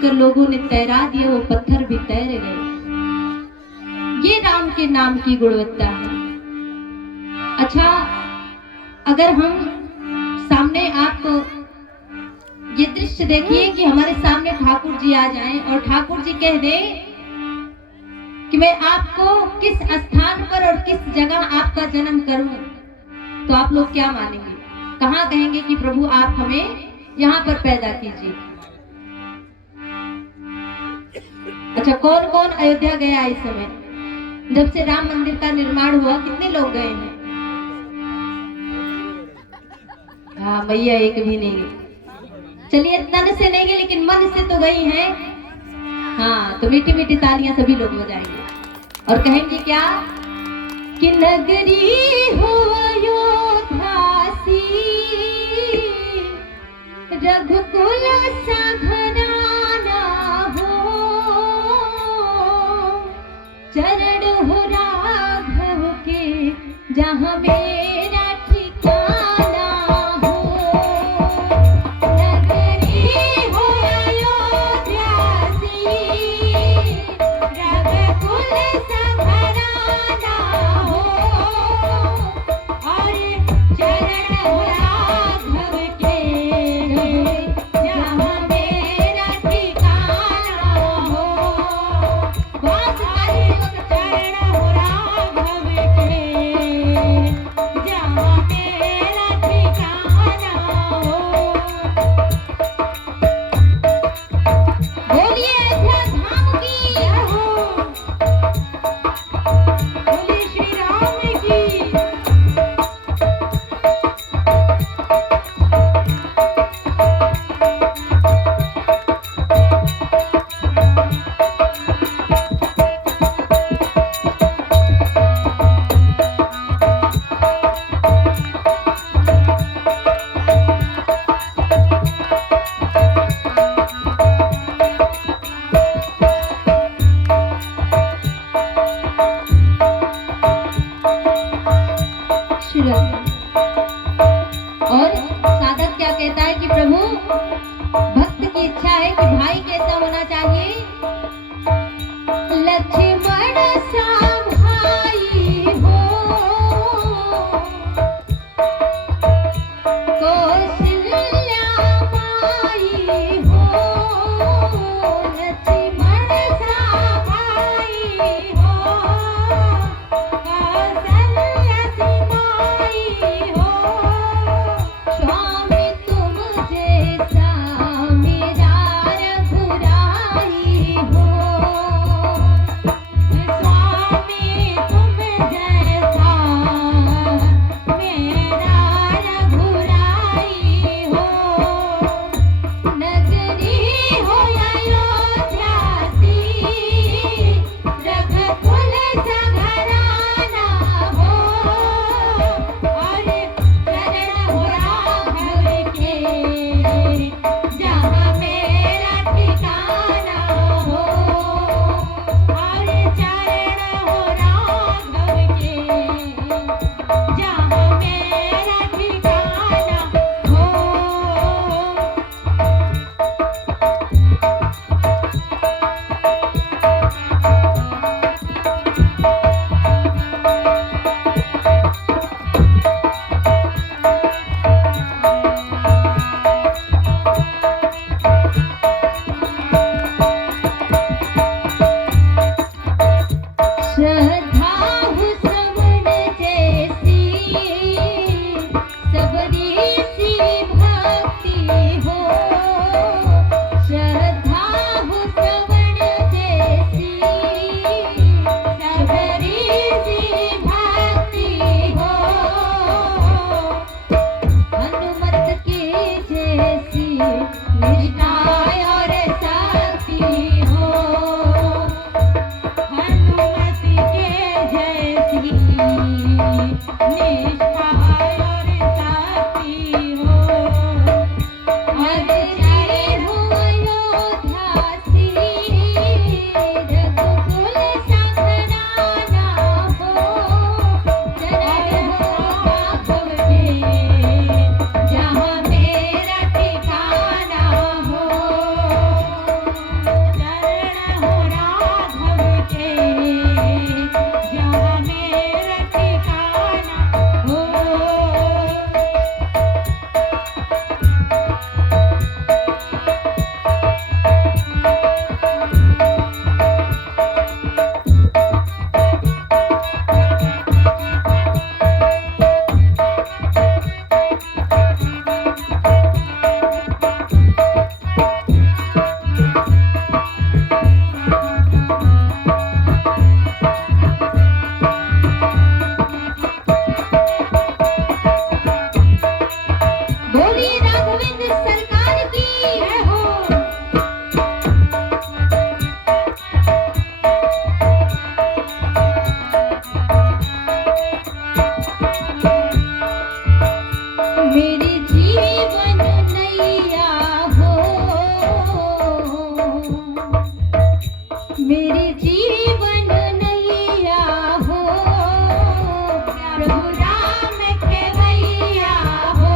कर लोगों ने तैरा दिया, वो पत्थर भी तैर गए। ये राम के नाम की गुणवत्ता है। अच्छा, अगर हम सामने आप ये दृश्य देखिए कि हमारे सामने ठाकुर जी आ जाएं और ठाकुर जी कह दें कि मैं आपको किस स्थान पर और किस जगह आपका जन्म करूं, तो आप लोग क्या मानेंगे? कहां कहेंगे कि प्रभु आप हमें यहाँ पर पैदा कीजिए? अच्छा, कौन कौन अयोध्या गया इस समय? जब से राम मंदिर का निर्माण हुआ कितने लोग गए हैं? हाँ भैया, एक भी नहीं गए। चलिए, तन से नहीं गए लेकिन मन से तो गई हैं। हाँ, तो मीठी मीठी तालियां सभी लोग बजाएंगे और कहेंगे क्या कि नगरी हो अयोध्यासी, रघुकुल सा घराना हो, चरण हो राघव के जहाँ मेरा ठिकाना हो। नगरी हो अयोध्यासी, रघुकुल सा घराना हो, और चरण हो राघव के जहाँ मेरा ठिकाना हो। बहुत सारे लोग चरण हो राघव के जहाँ मेरा ठिकाना हो। बोलिए अयोध्या धाम की जय हो, बोलिए श्री राम की। श्री राम। और साधक क्या कहता है कि प्रभु, भक्त की इच्छा है कि भाई कैसा होना चाहिए? लक्ष्मण सा भाई हो, कौशल्या माई हो, लक्ष्मण सा भाई हो, कौशल्या सी माई हो, स्वामी तुम जैसा मेरा रघुराई हो। मेरे जीवन नैया हो प्रभु राम खेवैया हो,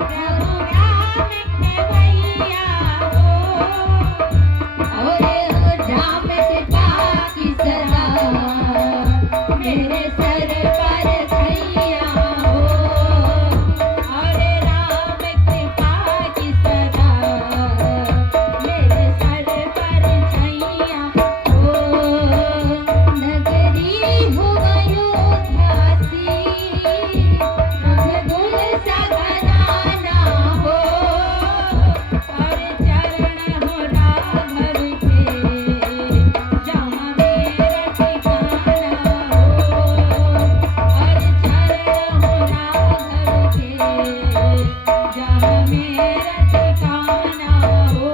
प्रभु राम खेवैया हो, और राम कृपा की सदा मेरे सर पर छैया हो, और राम कृपा की सदा मेरे सर पर छैया हो। नगरी हो अयोध्यासी रघुकुल सा घराना हो, और चरण हो राघव के जहाँ मेरा ठिकाना हो, और चरण हो राघव के जहाँ मेरा ठिकाना हो।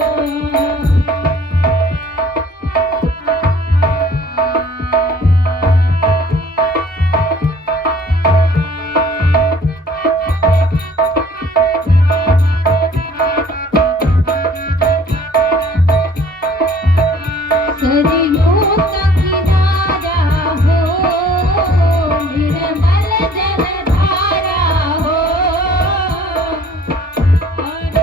सरयू का किनारा हो निर्मल जलधारा हो, और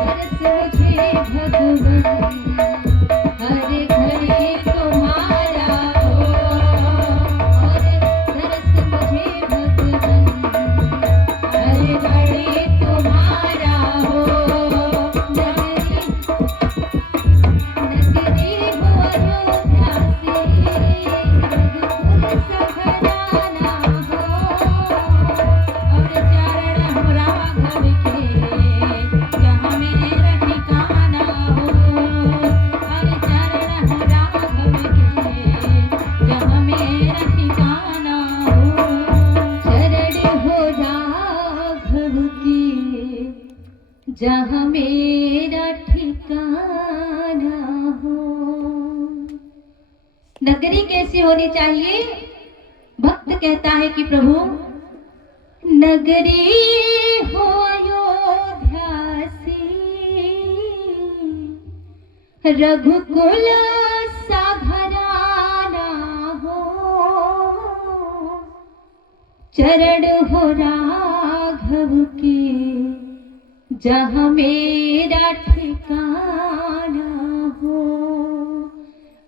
बरस मुझे भगवन हर घड़ी तुम्हारा हो, और बरस मुझे भगवन हर घड़ी तुम्हारा हो। नगरी हो अयोध्यासी रघुकुल सा घराना हो, और चरण हो राघव के जहाँ मेरा ठिकाना हो, और चरण हो राघव के जहाँ मेरा ठिकाना हो। चरण हो राघव के जहाँ मेरा ठिकाना हो। नगरी कैसी होनी चाहिए? भक्त कहता है कि प्रभु नगरी हो अयोध्यासी रघुकुल सा घराना हो, चरण हो राघव के जहाँ मेरा ठिकाना हो।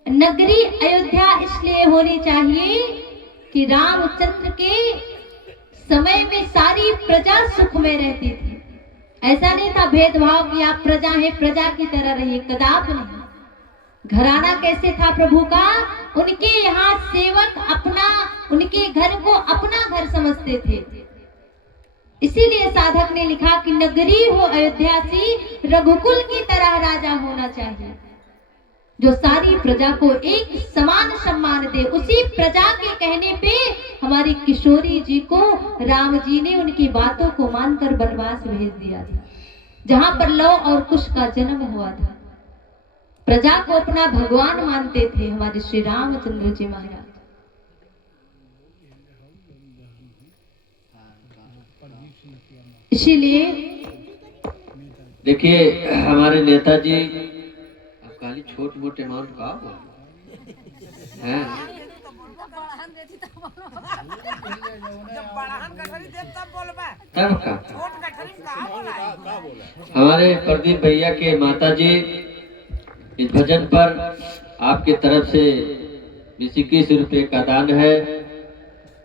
नगरी अयोध्या इसलिए होनी चाहिए कि रामचंद्र के समय में सारी प्रजा सुख में रहती थी। ऐसा नहीं था भेदभाव कि आप प्रजा हैं, प्रजा की तरह रहिए, कदाप नहीं। घराना कैसे था प्रभु का? उनके यहाँ सेवक अपना, उनके घर को अपना घर समझते थे। इसीलिए साधक ने लिखा कि नगरी हो अयोध्यासी रघुकुल की तरह राजा होना चाहिए, जो सारी प्रजा को एक समान सम्मान दे। उसी प्रजा के कहने पे हमारी किशोरी जी को राम जी ने उनकी बातों को मानकर वनवास भेज दिया था, जहां पर लव और कुश का जन्म हुआ था। प्रजा को अपना भगवान मानते थे हमारे श्री रामचंद्र जी महाराज। इसीलिए देखिए हमारे नेताजी अब खाली छोट मोटे अमाउंट का हैं तब का हमारे प्रदीप भैया के माताजी इस भजन पर आपके तरफ से 21 रुपये का दान है।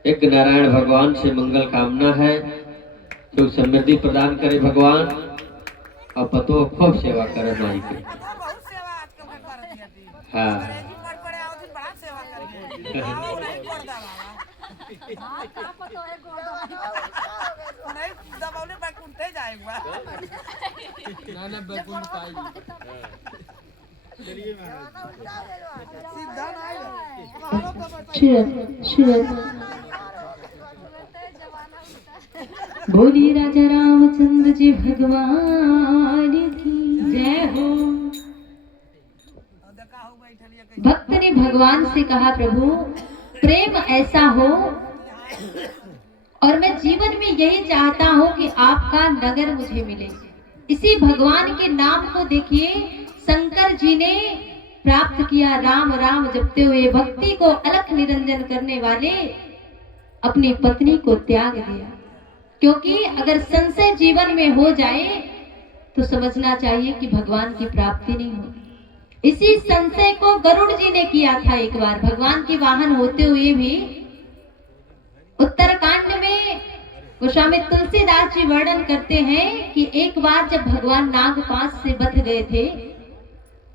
एक नारायण भगवान से मंगल कामना है, सुख समृद्धि प्रदान करे भगवान, और पतो खूब सेवा करे माई के। हाँ बोलिए राजा रामचंद्र जी भगवान की जय हो। भक्त ने भगवान से कहा प्रभु प्रेम ऐसा हो, और मैं जीवन में यही चाहता हूँ कि आपका नगर मुझे मिले। इसी भगवान के नाम को देखिए, शंकर जी ने प्राप्त किया राम राम जपते हुए भक्ति को अलख निरंजन करने वाले अपनी पत्नी को त्याग दिया। क्योंकि अगर संशय जीवन में हो जाए तो समझना चाहिए कि भगवान की प्राप्ति नहीं हो। इसी संशय को गरुड़ जी ने किया था एक बार, भगवान की वाहन होते हुए भी। उत्तरकांड में गोस्वामी तुलसीदास जी वर्णन करते हैं कि एक बार जब भगवान नागपाश से बच गए थे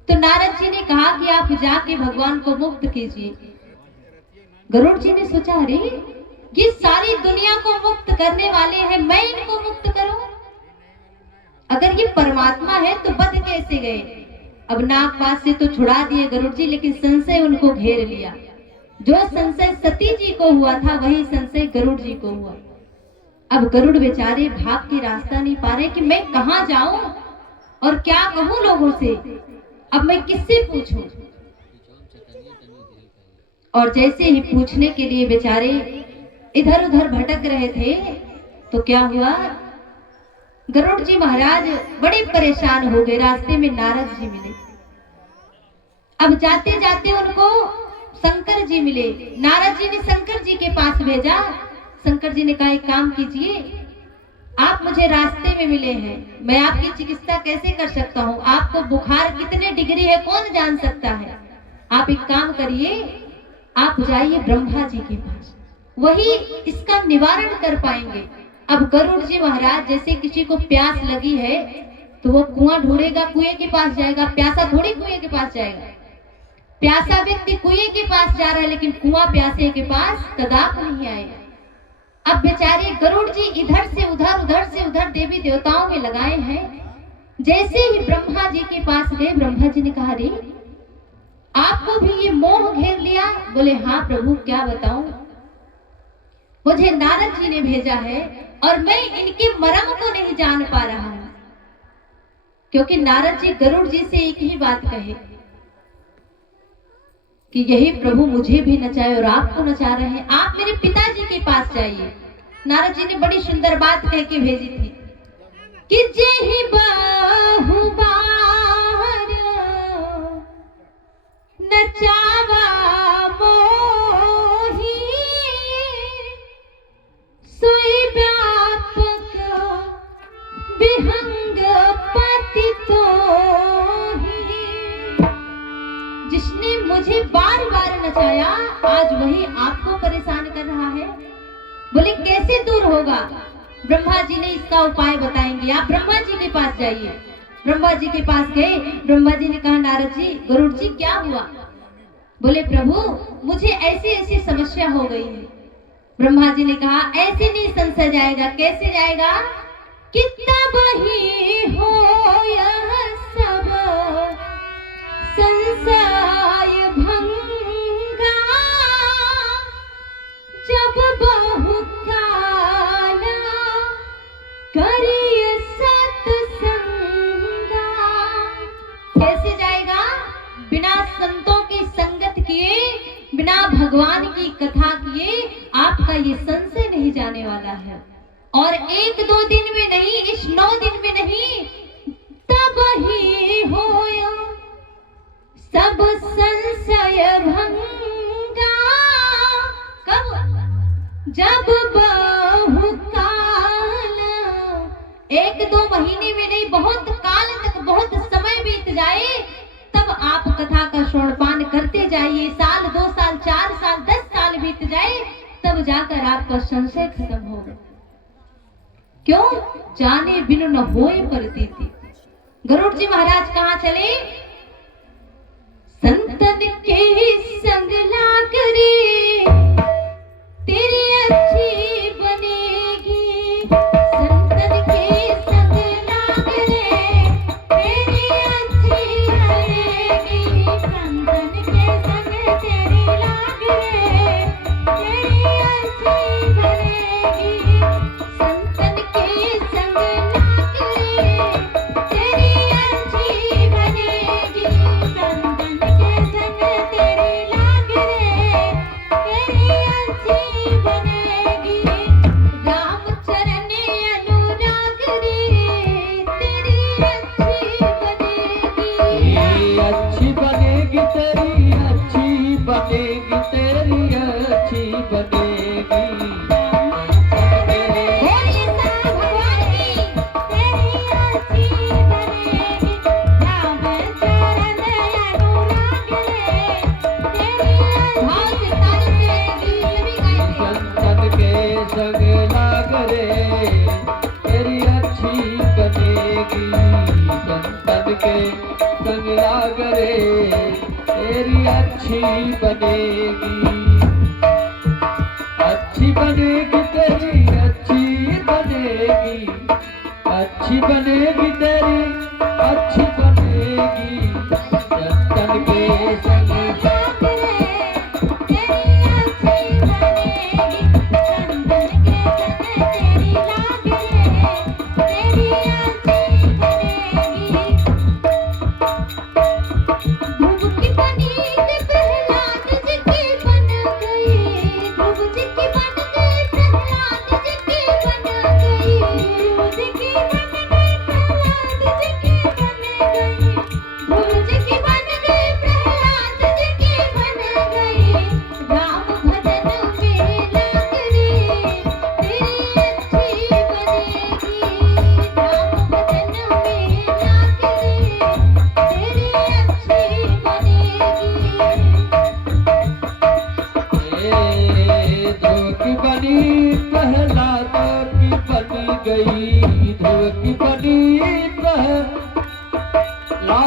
तो नारद जी ने कहा कि आप जाके भगवान को मुक्त कीजिए। गरुड़ जी ने सोचा, अरे ये सारी दुनिया को मुक्त करने वाले हैं, मैं इनको मुक्त करूं? अगर ये परमात्मा है तो बच कैसे गए? अब नागपाश से तो छुड़ा दिए गरुड़ जी, लेकिन संशय उनको घेर लिया। जो संशय सती जी को हुआ था वही संशय गरुड़ जी को हुआ। अब गरुड़ बेचारे भाग के रास्ता नहीं पा रहे कि मैं कहां जाऊं और क्या कहूं लोगों से, अब मैं किससे पूछूं। और जैसे ही पूछने के लिए बेचारे इधर उधर भटक रहे थे तो क्या हुआ, गरुड़ जी महाराज बड़े परेशान हो गए। रास्ते में नारद जी मिले। अब जाते जाते उनको शंकर जी मिले। नारद जी ने शंकर जी के पास भेजा। शंकर जी ने कहा, एक काम कीजिए, आप मुझे रास्ते में मिले हैं, मैं आपकी चिकित्सा कैसे कर सकता हूँ? आपको बुखार कितने डिग्री है कौन जान सकता है? आप एक काम करिए, आप जाइए ब्रह्मा जी के पास, वही इसका निवारण कर पाएंगे। अब गरुड़ जी महाराज जैसे किसी को प्यास लगी है तो वो कुआं ढूंढेगा, कुएं के पास जाएगा, प्यासा थोड़ी कुएं के पास जाएगा। प्यासा व्यक्ति कुएं के पास जा रहा है लेकिन कुआं प्यासे के पास कदाप नहीं आएगा। अब बेचारे गरुड़ जी इधर से उधर देवी देवताओं में लगाए हैं। जैसे ही ब्रह्मा जी के पास गए, ब्रह्मा जी ने कहा, रे आपको भी ये मोह घेर लिया? बोले, हाँ प्रभु, क्या बताऊं, मुझे नारद जी ने भेजा है और मैं इनके मर्म को नहीं जान पा रहा हूं। क्योंकि नारद जी गरुड़ जी से एक ही बात कहे कि यही प्रभु मुझे भी नचाए और आपको नचा रहे हैं, आप मेरे पिताजी के पास जाइए। नारद जी ने बड़ी सुंदर बात कह के भेजी थी कि जेहि बाहु बार नचावा मोही सोई व्यापक विहंग पति तोही। जिसने मुझे बार बार नचाया आज वही आपको परेशान कर रहा है। बोले, कैसे दूर होगा? ब्रह्मा जी ने इसका उपाय बताएंगे, आप ब्रह्मा जी के पास जाइए। ब्रह्मा जी के पास गए। ब्रह्मा जी ने कहा, नारद जी, गरुड़ जी क्या हुआ? बोले, प्रभु मुझे ऐसी ऐसी समस्या हो गई है। ब्रह्मा जी ने कहा, ऐसे नहीं संशय जाएगा। कैसे जाएगा? कितना बही हो यह सब संशय भंगा, जब बहु काला करिए सत्संगा। कैसे जाएगा? बिना संतों की संगत किए, बिना भगवान की कथा किए आपका ये संशय नहीं जाने वाला है। और एक दो दिन में नहीं, इस 9 दिन में नहीं, तब ही होया सब संशय भंगा। कब? जब बहु काल, 1-2 महीने में नहीं, बहुत काल तक, बहुत समय बीत जाए तब आप कथा का श्रवणपान करते जाइए। साल, 2 साल, 4 साल, 10 साल बीत जाए तब जाकर आपका संशय खत्म होगा। क्यों? जाने बिनु न होए प्रतीति। गरुड़ जी महाराज कहाँ चले? संतन के संग लाग रे तेरी अच्छी बनेगी। संतन के संग लाग रे तेरी अच्छी बनेगी। संतन के संग तेरी लाग रे तेरी अच्छी बनेगी। संतन के संग लाग रे तेरी अच्छी बनेगी। संतन के संग तेरी लाग रे तेरी अच्छी बनेगी। रामचरण अनुराग रे तेरी अच्छी बनेगी। अच्छी बनेगी तेरी, अच्छी बनेगी तेरी, अच्छी बनेगी। संतन के संग लाग रे तेरी अच्छी बनेगी। संतन के संग लाग रे तेरी अच्छी बनेगी। अच्छी बनेगी तेरी, अच्छी बनेगी, अच्छी बनेगी तेरी, अच्छी बनेगी। संतन के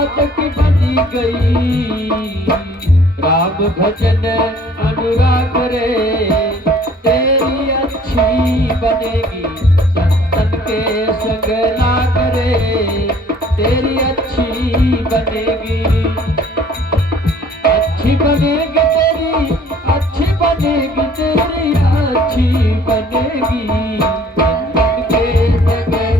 संग की बनी गई। राम भजन अनुराग रे तेरी अच्छी बनेगी। संतन के संग लाग रे तेरी अच्छी बनेगी। अच्छी बनेगी तेरी, अच्छी बनेगी तेरी, अच्छी बनेगी। संतन के संग बनेगी।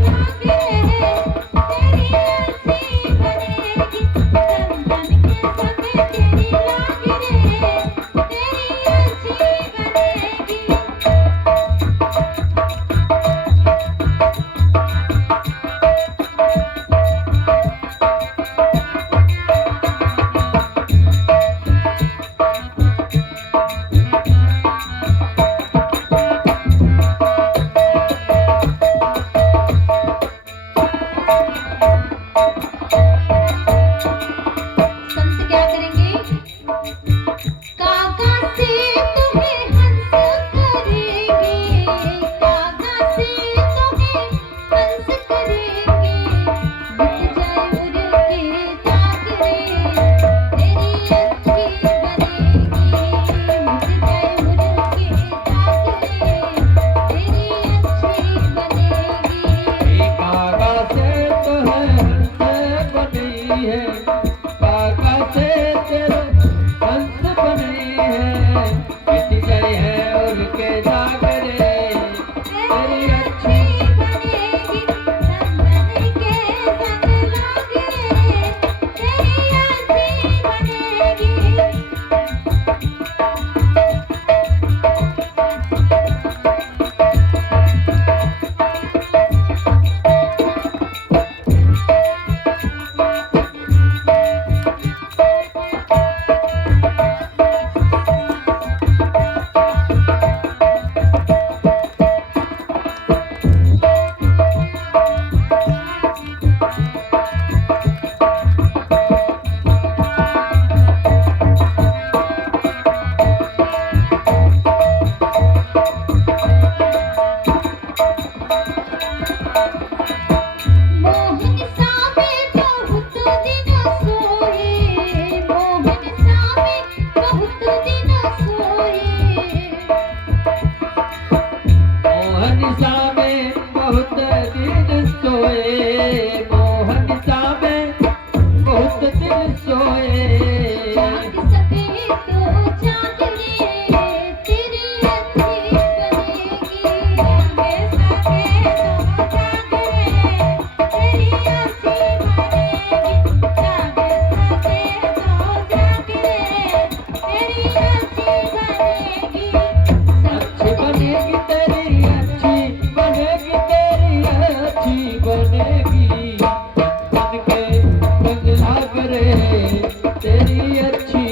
तेरी अच्छी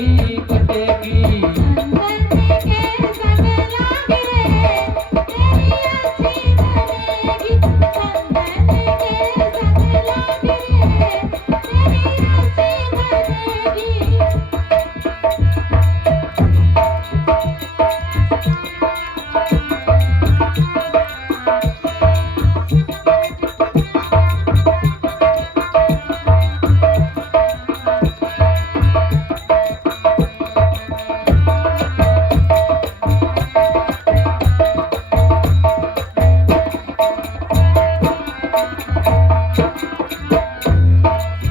बनेगी।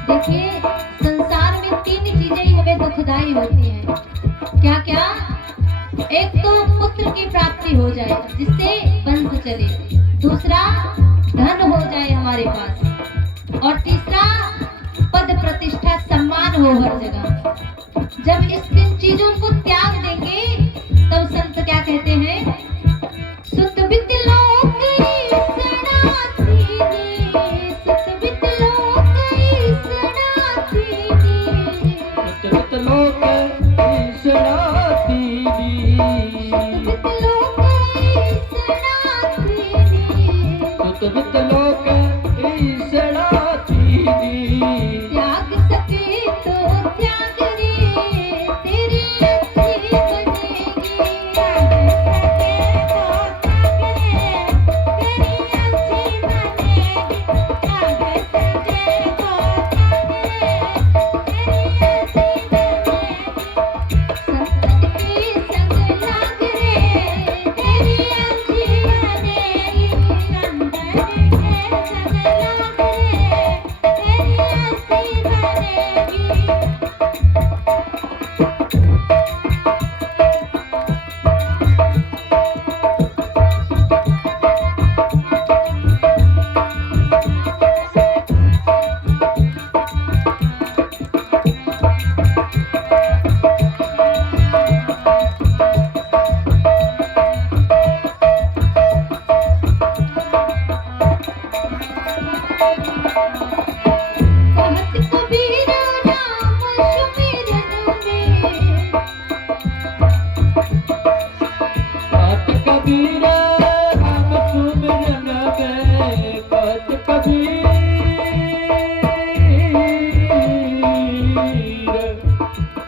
देखिए, संसार में तीन चीजें ही हमें दुखदाई होती हैं। क्या क्या? एक तो पुत्र की प्राप्ति हो जाए जिससे वंश चले, दूसरा धन हो जाए हमारे पास, और तीसरा पद प्रतिष्ठा सम्मान हो हर जगह। जब इस तीन चीजों को त्याग देंगे तब संत क्या कहते हैं? सुत बितलोक सनाथी, सुत बितलोक सनाथी, सुत लोक ईशड़ा दीदी, बितलोक सनाथी, सुत लोक ईशड़ा दीदी। त्याग सके तो त्याग रे, तेरी अच्छी बनेगी। कहत कबीर नाम सुमिरन में, कहत कबीर राम सुमिरन में, कहत कबीर,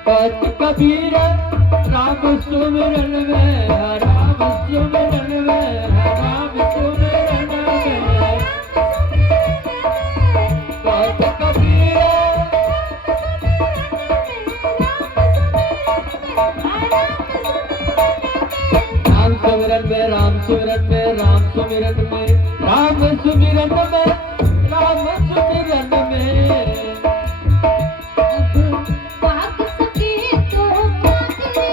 कहत कबीर राम सुमिरन में, राम सुमिरन में, राम सुमिरन में। कहत कबीर राम सुमिरन में, राम सुमिरन में, राम सुमिरन में, राम सुमिरन में, राम सुमिरन में। अब पाक सके तो पाक रे,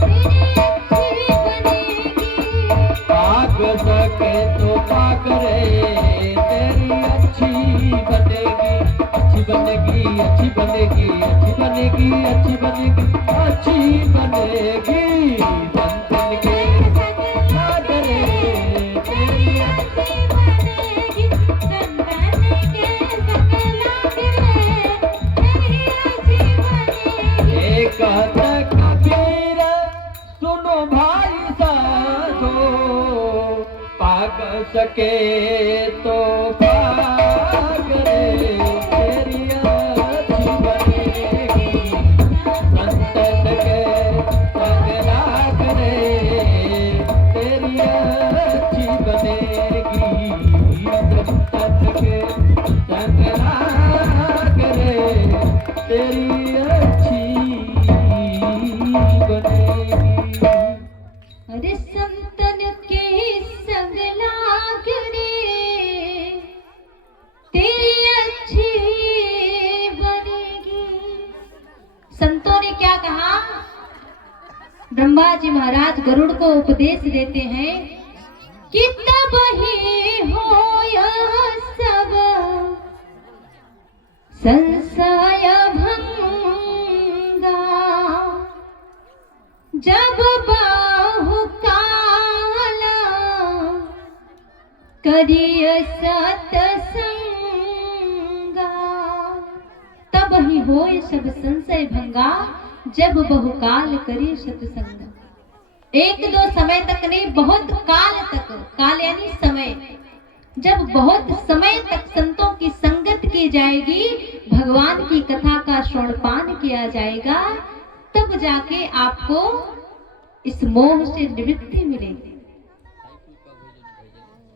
तेरी अच्छी बनेगी। पाक सके तो पाक रे, तेरी अच्छी बनेगी। अच्छी बनेगी, अच्छी बनेगी, अच्छी बनेगी, अच्छी बनेगी, अच्छी बनेगी। संतन के साथ रे, तेरी अच्छी बनेगी, संतन के संग लाग रे, तेरी अच्छी बनेगी। एक कहत कबीर सुनो भाई साधो, पाक सके तो पाक रे, तेरी अच्छी बनेगी। संतन के संग लाग रे, तेरी अच्छी बनेगी। संतन के संग लाग रे, तेरी अच्छी बनेगी। अरे संतन के संग लाग रे, तेरी अच्छी बनेगी। संतों ने क्या कहा? ब्रह्मा जी महाराज गरुड़ को उपदेश देते हैं कि तब ही हो यह सब संशय भंगा, जब बाहु काला करिय सतसंगा, तब ही होए सब संशय भंगा, जब बहुकाल करे सत्संग। एक दो समय तक नहीं, बहुत काल तक, काल यानी समय, जब बहुत समय तक संतों की संगत की जाएगी, भगवान की कथा का श्रवणपान किया जाएगा, तब जाके आपको इस मोह से निवृत्ति मिलेगी।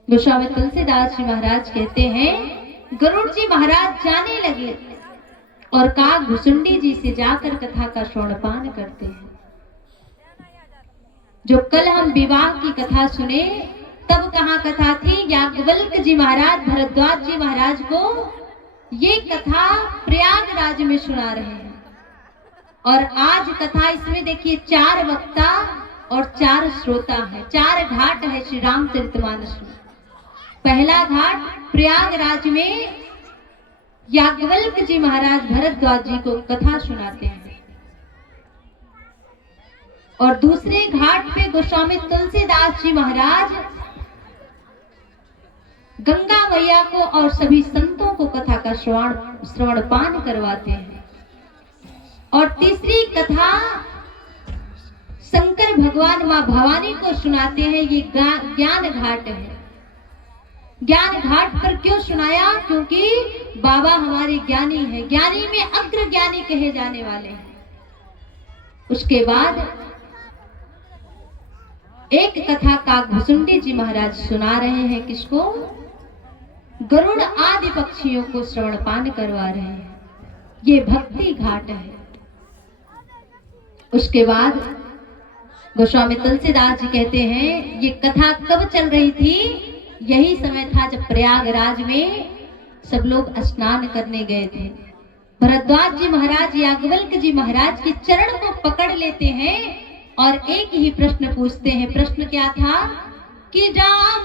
गोस्वामी तुलसीदास जी महाराज कहते हैं, गरुड़ जी महाराज जाने लगे और काग भुसुंडी जी से जाकर कथा का श्रवणपान करते हैं। जो कल हम विवाह की कथा सुने, तब कहाँ कथा थी? याज्ञवल्क्य जी महाराज भरद्वाज जी महाराज को ये कथा प्रयागराज में सुना रहे हैं। और आज कथा इसमें देखिए 4 वक्ता और 4 श्रोता है, 4 घाट है श्री रामचरितमानस में। पहला घाट प्रयागराज में याज्ञवल्क्य जी महाराज भरद्वाज जी को कथा सुनाते हैं, और दूसरे घाट पे गोस्वामी तुलसीदास जी महाराज गंगा मैया को और सभी संतों को कथा का श्रवणपान करवाते हैं। और तीसरी कथा शंकर भगवान मां भवानी को सुनाते हैं। ये ज्ञान घाट है। ज्ञान घाट पर क्यों सुनाया? क्योंकि बाबा हमारे ज्ञानी हैं, ज्ञानी में अग्र ज्ञानी कहे जाने वाले हैं। उसके बाद एक कथा काग भुसुंडी जी महाराज सुना रहे हैं। किसको? गरुड़ आदि पक्षियों को श्रवणपान करवा रहे हैं। ये भक्ति घाट है। उसके बाद गोस्वामी तुलसीदास जी कहते हैं, ये कथा कब चल रही थी? यही समय था जब प्रयागराज में सब लोग स्नान करने गए थे। भरद्वाज जी महाराज याज्ञवल्क्य जी महाराज के चरण को पकड़ लेते हैं और एक ही प्रश्न पूछते हैं। प्रश्न क्या था? कि राम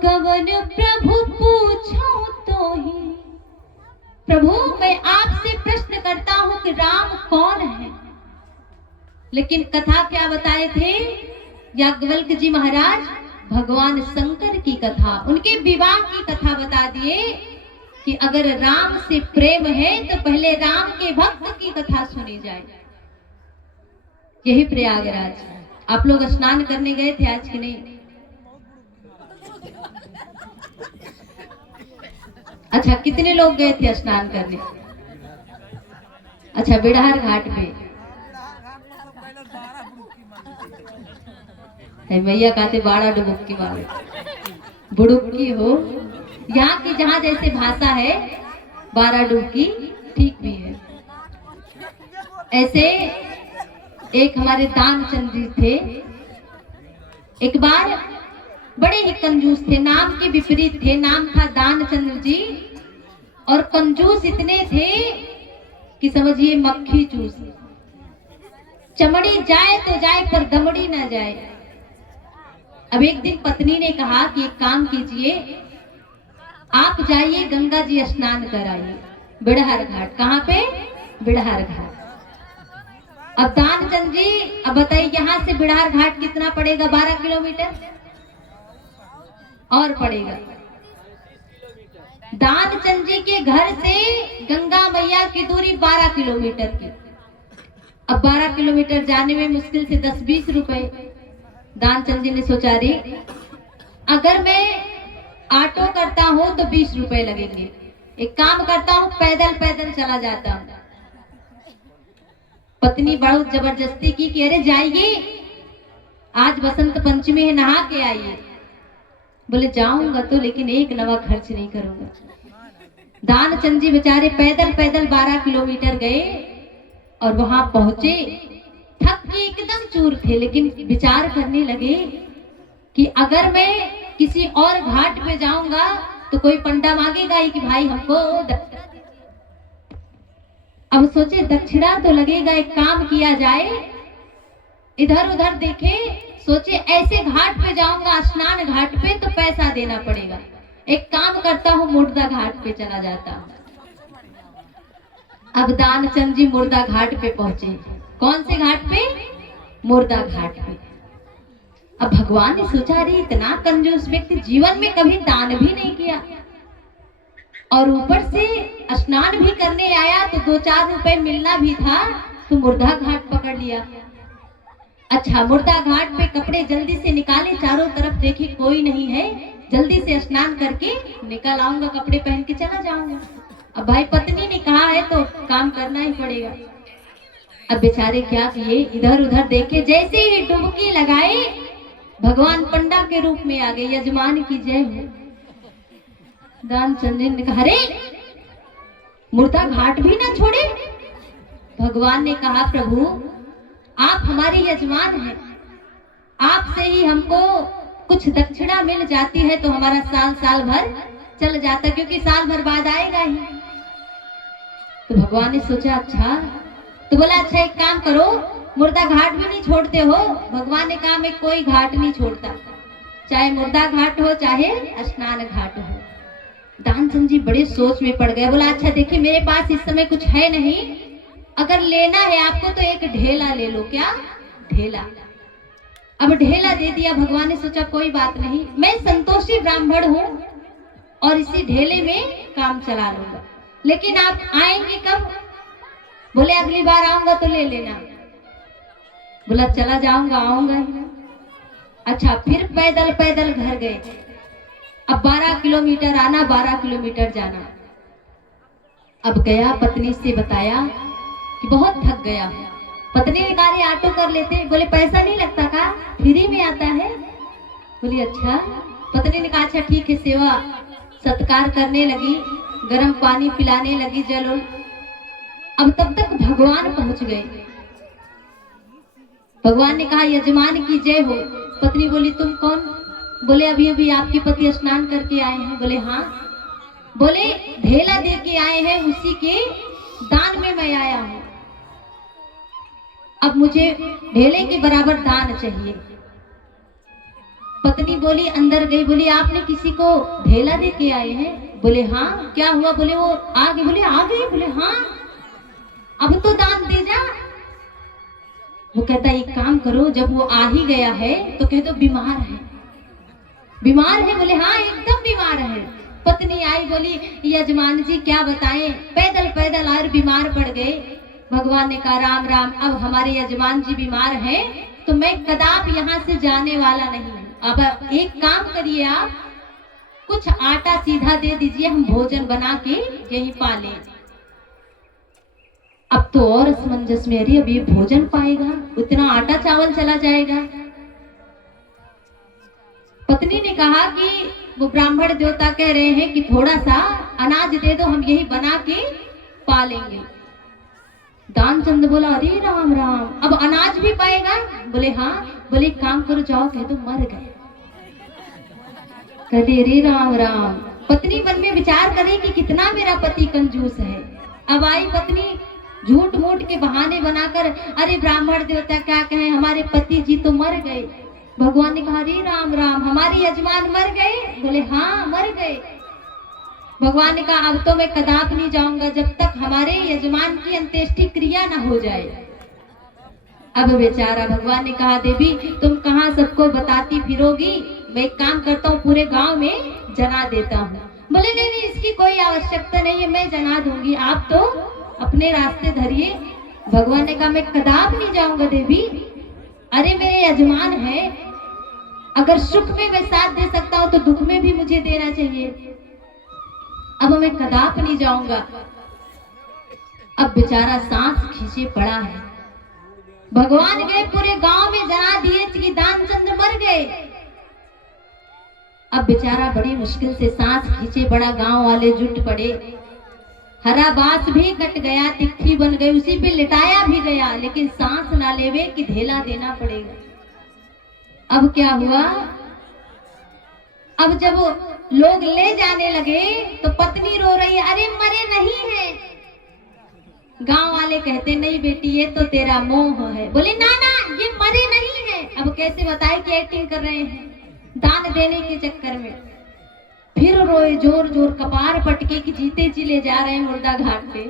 कवन प्रभु पूछो तो ही। प्रभु, मैं आपसे प्रश्न करता हूं कि राम कौन है। लेकिन कथा क्या बताए थे याज्ञवल्क्य जी महाराज? भगवान शंकर की कथा, उनके विवाह की कथा बता दिए कि अगर राम से प्रेम है तो पहले राम के भक्त की कथा सुनी जाए। यही प्रयागराज। आप लोग स्नान करने गए थे आज कि नहीं? अच्छा, कितने लोग गए थे स्नान करने? अच्छा, बिड़हर घाट पे मैया कहते 12 डुबुक्की मारे, बुड़ुक्की हो। यहाँ की जहाँ जैसे भाषा है 12 डुबकी ठीक भी है। ऐसे एक हमारे दानचंद जी थे। एक बार बड़े ही कंजूस थे, नाम के विपरीत थे। नाम था दानचंद्र जी और कंजूस इतने थे कि समझिए मक्खी चूस। चमड़ी जाए तो जाए पर दमड़ी ना जाए। अब एक दिन पत्नी ने कहा कि एक काम कीजिए, आप जाइए गंगा जी स्नान कराइए बिड़हर घाट। कहाँ पे? बिड़हर घाट। अब दानचंद जी, अब बताइए यहाँ से बिड़हर घाट कितना पड़ेगा? 12 किलोमीटर और पड़ेगा। दानचंद जी के घर से गंगा मैया की दूरी 12 किलोमीटर की। अब 12 किलोमीटर जाने में मुश्किल से 10-20 रुपए। दानचंद जी ने सोचा, रे अगर मैं ऑटो करता हूं तो 20 रुपए लगेंगे, एक काम करता हूं पैदल पैदल चला जाता हूं। पत्नी बहुत जबरदस्ती की कि अरे जाइए, आज बसंत पंचमी है, नहा के आइए। बोले जाऊंगा तो, लेकिन एक नवा खर्च नहीं करूंगा। दानचंद जी बेचारे पैदल पैदल 12 किलोमीटर गए और वहां पहुंचे। थक के एकदम चूर थे, लेकिन विचार करने लगे कि अगर मैं किसी और घाट पे जाऊंगा तो कोई पंडा मांगेगा ही कि भाई हमको दक्षिणा दे। अब सोचे दक्षिणा तो लगेगा, एक काम किया जाए, इधर उधर देखे, सोचे ऐसे घाट पे जाऊंगा स्नान घाट पे तो पैसा देना पड़ेगा, एक काम करता हूँ मुर्दा घाट पे चला जाता हूँ। अब दानचंद जी मुर्दा घाट पे पहुंचे। कौन से घाट पे? मुर्दा घाट पे। अब भगवान ने सोचा, रही इतना कंजूस व्यक्ति जीवन में कभी दान भी नहीं किया, और ऊपर से स्नान भी करने आया तो 2-4 रुपए मिलना भी था, तो मुर्दा घाट पकड़ लिया। अच्छा, मुर्दा घाट पे कपड़े जल्दी से निकाले, चारों तरफ देखे कोई नहीं है, जल्दी से स्नान करके निकल आऊंगा, कपड़े पहन के चला जाऊंगा। अब भाई पत्नी ने कहा है तो काम करना ही पड़ेगा। अब बेचारे क्या किए, इधर उधर देखे, जैसे ही डुबकी लगाए भगवान पंडा के रूप में आ गए। यजमान की जय हो। दानचंद ने कहा, अरे मुर्दा घाट भी ना छोड़े। भगवान ने कहा, प्रभु आप हमारे यजमान हैं, आपसे ही हमको कुछ दक्षिणा मिल जाती है तो हमारा साल भर चल जाता, क्योंकि साल भर बाद आएगा ही। तो भगवान ने सोचा अच्छा, तो बोला अच्छा एक काम करो, मुर्दा घाट भी नहीं छोड़ते हो। भगवान ने कहा मैं कोई घाट नहीं छोड़ता, चाहे मुर्दा घाट हो चाहे स्नान घाट हो। दानचंद जी बड़े सोच में पड़ गए। बोला अच्छा देखिए मेरे पास इस समय कुछ है नहीं, अगर लेना है आपको तो एक ढेला ले लो। क्या ढेला? अब ढेला दे दिया। भगवान ने सोचा कोई बात नहीं, मैं संतोषी ब्राह्मण हूँ और इसी ढेले में काम चला लूंगा, लेकिन आप आएंगे कब? बोले अगली बार आऊंगा तो ले लेना। बोला चला जाऊंगा, आऊंगा ही। अच्छा, फिर पैदल पैदल घर गए। अब 12 किलोमीटर आना, 12 किलोमीटर जाना। अब गया, पत्नी से बताया कि बहुत थक गया। पत्नी ने कहा ऑटो कर लेते। बोले पैसा नहीं लगता का, फ्री में आता है। बोली अच्छा। पत्नी ने कहा अच्छा ठीक है। सेवा सत्कार करने लगी, गर्म पानी पिलाने लगी, जल। अब तब तक भगवान पहुंच गए। भगवान ने कहा यजमान की जय हो। पत्नी बोली तुम कौन? बोले अभी अभी आपके पति स्नान करके आए हैं। बोले हाँ। बोले ढेला दे के आए हैं, उसी के दान में मैं आया हूं, अब मुझे ढेले के बराबर दान चाहिए। पत्नी बोली अंदर गई। बोली आपने किसी को ढेला दे के आए हैं? बोले हाँ। क्या हुआ? बोले वो आ गए। बोले आ गए? बोले हाँ। अब तो दान दे जा। वो कहता एक काम करो, जब वो आ ही गया है तो कह दो बीमार है। बीमार है? बोले हाँ एकदम बीमार है। पत्नी आई, बोली यजमान जी क्या बताएं, पैदल पैदल आए, बीमार पड़ गए। भगवान ने कहा राम राम, अब हमारे यजमान जी बीमार हैं तो मैं कदाप यहाँ से जाने वाला नहीं हूँ। अब एक काम करिए, आप कुछ आटा सीधा दे दीजिए, हम भोजन बना के यहीं पालें। अब तो और असमंजस में, अरे अब ये भोजन पाएगा, उतना आटा चावल चला जाएगा। पत्नी ने कहा कि वो ब्राह्मण देवता कह रहे हैं कि थोड़ा सा अनाज दे दो, हम यही बना के पालेंगे। दानचंद बोला अरे राम राम, अब अनाज भी पाएगा? बोले हाँ। बोले काम करो, जाओ कह दो मर गए। कहते अरे राम राम। पत्नी मन में विचार करे कि कितना मेरा पति कंजूस है। अब आई पत्नी झूठ मूठ के बहाने बनाकर, अरे ब्राह्मण देवता क्या कहें, हमारे पति जी तो मर गए। भगवान ने कहा अरे राम राम, हमारे यजमान मर गए? बोले हाँ मर गए। भगवान ने कहा अब तो मैं कदाप नहीं जाऊंगा जब तक हमारे यजमान की अंत्येष्टि क्रिया न हो जाए। अब बेचारा, भगवान ने कहा देवी तुम कहाँ सबको बताती फिरोगी, मैं एक काम करता हूँ पूरे गांव में जना देता हूँ। बोले नहीं नहीं इसकी कोई आवश्यकता नहीं है, मैं जना दूंगी, आप तो अपने रास्ते धरिए। भगवान ने कहा मैं कदाप नहीं जाऊंगा देवी, अरे मेरे यजमान है, अगर सुख में मैं साथ दे सकता हूँ तो दुख में भी मुझे देना चाहिए, अब मैं कदाप नहीं जाऊंगा। अब बेचारा सांस खींचे पड़ा है। भगवान गए पूरे गांव में जना दिए कि दानचंद मर गए। अब बेचारा बड़ी मुश्किल से सांस खींचे पड़ा, गांव वाले जुट पड़े, हरा बांस भी कट गया, तिक्खी बन गई, उसी पे लिटाया भी गया, लेकिन सांस ना लेवे कि ढेला देना पड़ेगा। अब क्या हुआ, अब जब लोग ले जाने लगे तो पत्नी रो रही है, अरे मरे नहीं है। गांव वाले कहते नहीं बेटी ये तो तेरा मोह है। बोले ना ना ये मरे नहीं है। अब कैसे बताए कि एक्टिंग कर रहे हैं दान देने के चक्कर में। फिर रोए जोर जोर, कपार पटके कि जीते जी ले जा रहे हैं मुर्दा घाट पे।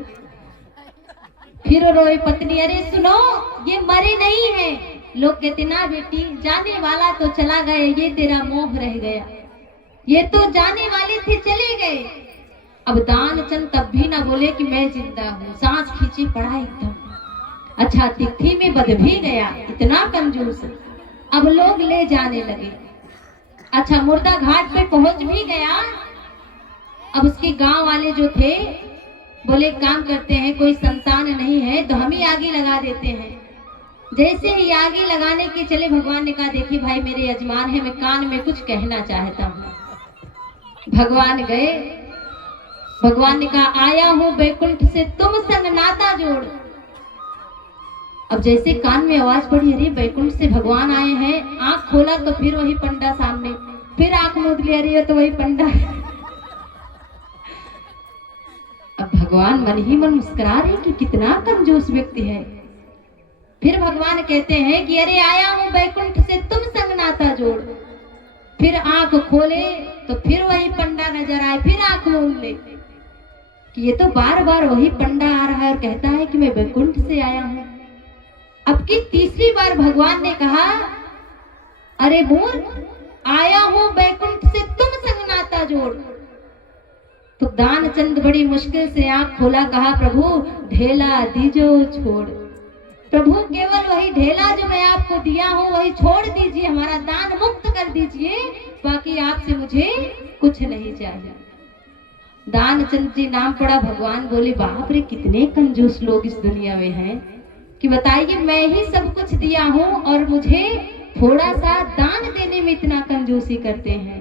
फिर रोए पत्नी, अरे सुनो ये मरे नहीं है। लोग कहते ना बेटी जाने वाला तो चला गया, ये तेरा मोह रह गया, ये तो जाने वाले थे चले गए। अब दानचंद तब भी ना बोले कि मैं जिंदा हूँ, सांस खींचे पड़ा एकदम। अच्छा तिथि में बध भी गया, इतना कंजूस। अब लोग ले जाने लगे। अच्छा मुर्दा घाट पे पहुंच भी गया। अब उसके गांव वाले जो थे बोले काम करते हैं, कोई संतान नहीं है तो हम ही आगे लगा देते हैं। जैसे ही आगे लगाने के चले भगवान ने कहा देखिए भाई मेरे यजमान है, मैं कान में कुछ कहना चाहता हूँ। भगवान गए, भगवान ने कहा आया हूँ बैकुंठ से तुम संग नाता जोड़। अब जैसे कान में आवाज पड़ी अरे बैकुंठ से भगवान आए हैं, आंख खोला तो फिर वही पंडा सामने, फिर आंख मूंद लिया अरे तो वही पंडा। अब भगवान मन ही मन मुस्कुरा रहे कि कितना कंजूस व्यक्ति है। फिर भगवान कहते हैं कि अरे आया हूं बैकुंठ से तुम संग नाता जोड़। फिर आंख खोले तो फिर वही पंडा नजर आए, फिर आंख मूंद ले कि ये तो बार बार वही पंडा आ रहा है और कहता है कि मैं बैकुंठ से आया हूं। अब की तीसरी बार भगवान ने कहा अरे मूर्ख आया हूं बैकुंठ से तुम संग नाता जोड़। तो दानचंद बड़ी मुश्किल से आंख खोला, कहा प्रभु ढेला दीजो छोड़। प्रभु केवल वही ढेला जो मैं आपको दिया हूं वही छोड़ दीजिए, हमारा दान मुक्त कर दीजिए, बाकी आपसे मुझे कुछ नहीं चाहिए। दानचंद जी नाम पड़ा। भगवान बोले बाप रे कितने कंजूस लोग इस दुनिया में हैं कि बताइए मैं ही सब कुछ दिया हूं और मुझे थोड़ा सा दान देने में इतना कंजूसी करते हैं।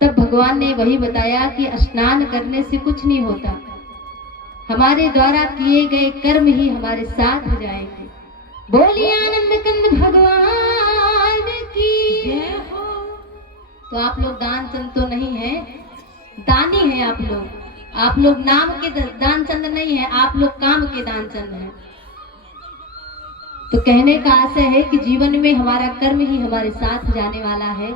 तब भगवान ने वही बताया कि स्नान करने से कुछ नहीं होता, हमारे द्वारा किए गए कर्म ही हमारे साथ जाएंगे। बोलिए आनंद कंद भगवान की जय हो। तो आप लोग दानचंद तो नहीं है, दानी है आप लोग नाम के दानचंद नहीं है, आप लोग काम के दानचंद हैं। तो कहने का आशय है कि जीवन में हमारा कर्म ही हमारे साथ जाने वाला है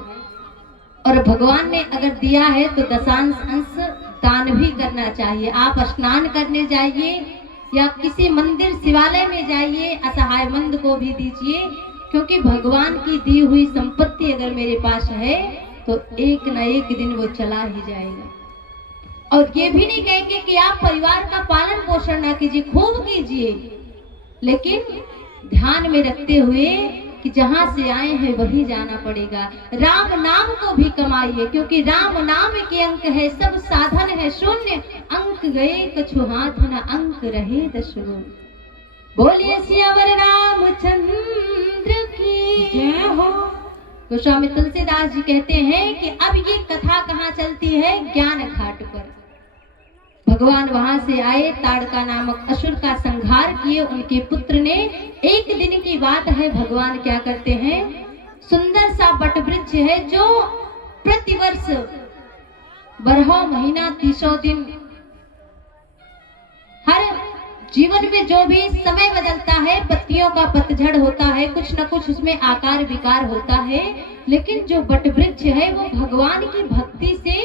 और भगवान ने अगर दिया है तो दशांश अंश दान भी करना चाहिए। आप स्नान करने जाइए या किसी मंदिर शिवालय में जाइए, असहायमंद को भी दीजिए, क्योंकि भगवान की दी हुई संपत्ति अगर मेरे पास है तो एक न एक दिन वो चला ही जाएगा। और ये भी नहीं कहेंगे कि आप परिवार का पालन पोषण ना कीजिए, खूब कीजिए, लेकिन ध्यान में रखते हुए कि जहां से आए हैं वही जाना पड़ेगा। राम नाम को भी कमाइए, क्योंकि राम नाम के अंक है, सब साधन है शून्य, अंक गए कछु हाथ न अंक रहे दशगुण। बोलिए सियावर रामचंद्र की जय हो। गोस्वामी तुलसीदास जी कहते हैं कि अब ये कथा कहाँ चलती है, ज्ञान घाट पर। भगवान वहां से आए, ताड़का नामक असुर का संहार किए उनके पुत्र ने। एक दिन की बात है, भगवान क्या करते हैं, सुंदर सा वटवृक्ष है जो प्रतिवर्ष बारह महीना 30 दिन, हर जीवन में जो भी समय बदलता है, पत्तियों का पतझड़ होता है, कुछ न कुछ उसमें आकार विकार होता है, लेकिन जो वटवृक्ष है वो भगवान की भक्ति से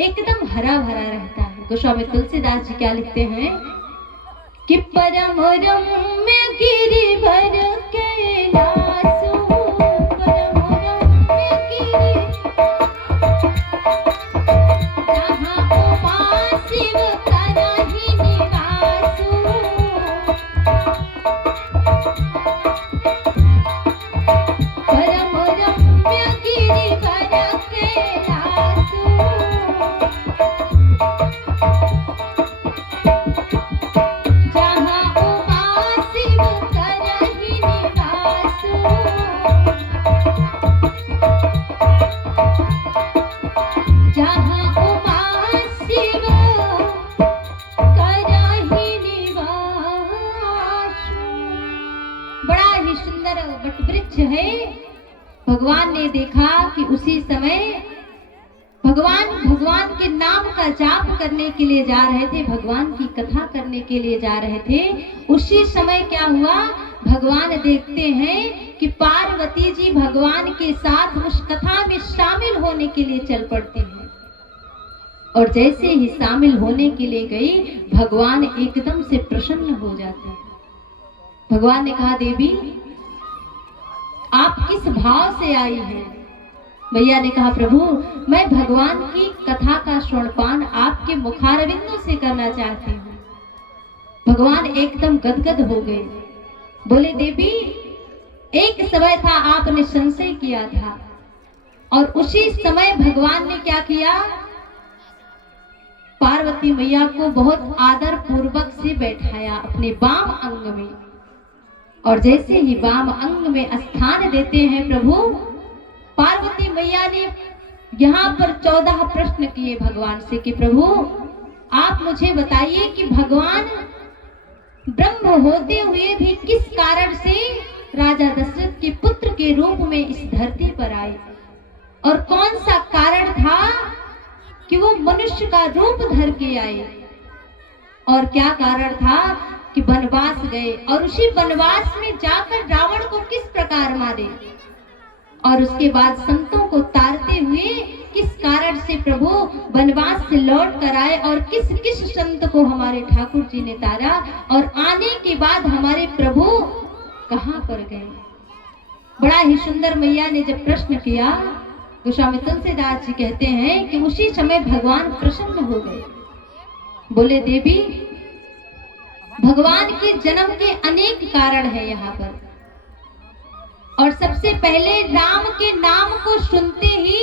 एकदम हरा भरा रहता है। गोस्वामी तुलसीदास जी क्या लिखते हैं कि परम रम्य गिरिवर कैलासु, परम रम्य गिरि जहाँ उमा शिव करहि निवासु, परम रम्य गिरिवर कैलासु, भगवान ने देखा कि उसी समय भगवान के नाम का जाप करने के लिए जा रहे थे, भगवान की कथा करने के लिए जा रहे थे। उसी समय क्या हुआ, भगवान देखते हैं कि पार्वती जी भगवान के साथ उस कथा में शामिल होने के लिए चल पड़ती हैं। और जैसे ही शामिल होने के लिए गई, भगवान एकदम से प्रसन्न हो जाते हैं। भगवान ने कहा देवी आप किस भाव से आई हैं, मैया ने कहा प्रभु मैं भगवान की कथा का श्रवणपान आपके मुखारविंदों से करना चाहती हूँ। भगवान एकदम गदगद हो गए। बोले देवी एक समय था आपने संशय किया था और उसी समय भगवान ने क्या किया, पार्वती मैया को बहुत आदर पूर्वक से बैठाया अपने वाम अंग में, और जैसे ही वाम अंग में स्थान देते हैं प्रभु, पार्वती मैया ने यहाँ पर 14 प्रश्न किए भगवान से कि प्रभु आप मुझे बताइए कि भगवान ब्रह्म होते हुए भी किस कारण से राजा दशरथ के पुत्र के रूप में इस धरती पर आए, और कौन सा कारण था कि वो मनुष्य का रूप धर के आए, और क्या कारण था कि वनवास गए और उसी वनवास में जाकर रावण को किस प्रकार मारे, और उसके बाद संतों को तारते हुए किस कारण से प्रभु वनवास से लौट कर आए, और किस किस संत को हमारे ठाकुर जी ने तारा, और आने के बाद हमारे प्रभु कहां पर गए। बड़ा ही सुंदर मैया ने जब प्रश्न किया, गोस्वामी तुलसीदास जी कहते हैं कि उसी समय भगवान प्रसन्न हो गए। बोले देवी भगवान के जन्म के अनेक कारण है यहाँ पर, और सबसे पहले राम के नाम को सुनते ही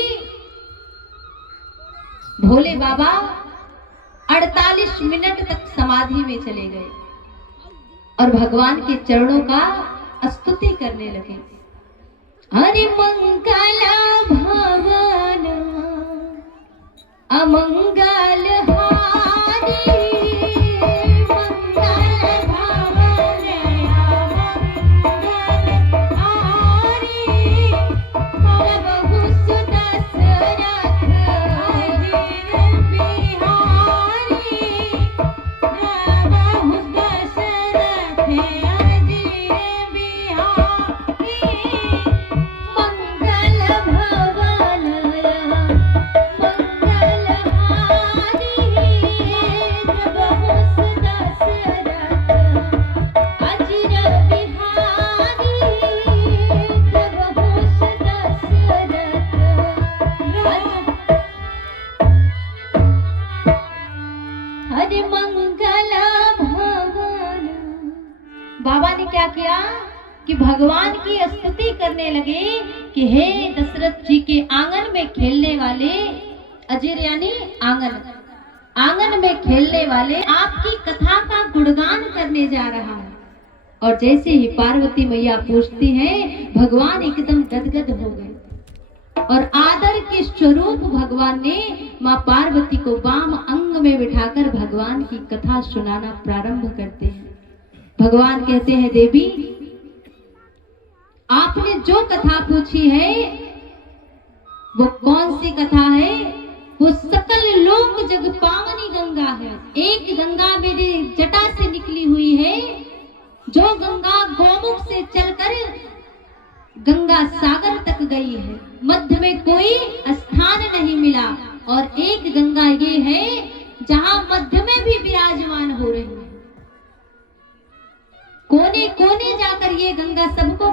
भोले बाबा 48 मिनट तक समाधि में चले गए और भगवान के चरणों का स्तुति करने लगे। हरि मंगल भवन अमंगल हारी, बाबा ने क्या किया कि भगवान की स्तुति करने लगे कि हे दशरथ जी के आंगन में खेलने वाले, अजीर यानी आंगन, आंगन में खेलने वाले आपकी कथा का गुणगान करने जा रहा हूं। और जैसे ही पार्वती मैया पूछती हैं, भगवान एकदम गदगद हो गए और आदर के स्वरूप भगवान ने मां पार्वती को वाम अंग में बिठाकर भगवान की कथा सुनाना प्रारंभ करते हैं। भगवान कहते हैं देवी आपने जो कथा पूछी है वो कौन सी कथा है, वो सकल लोक जग पावनी गंगा है। एक गंगा मेरी जटा से निकली हुई है, जो गंगा गौमुख से चलकर गंगा सागर तक गई है, मध्य में कोई स्थान नहीं मिला, और एक गंगा ये है जहां मध्य में भी विराजमान हो रही है। कोने कोने जाकर ये गंगा सबको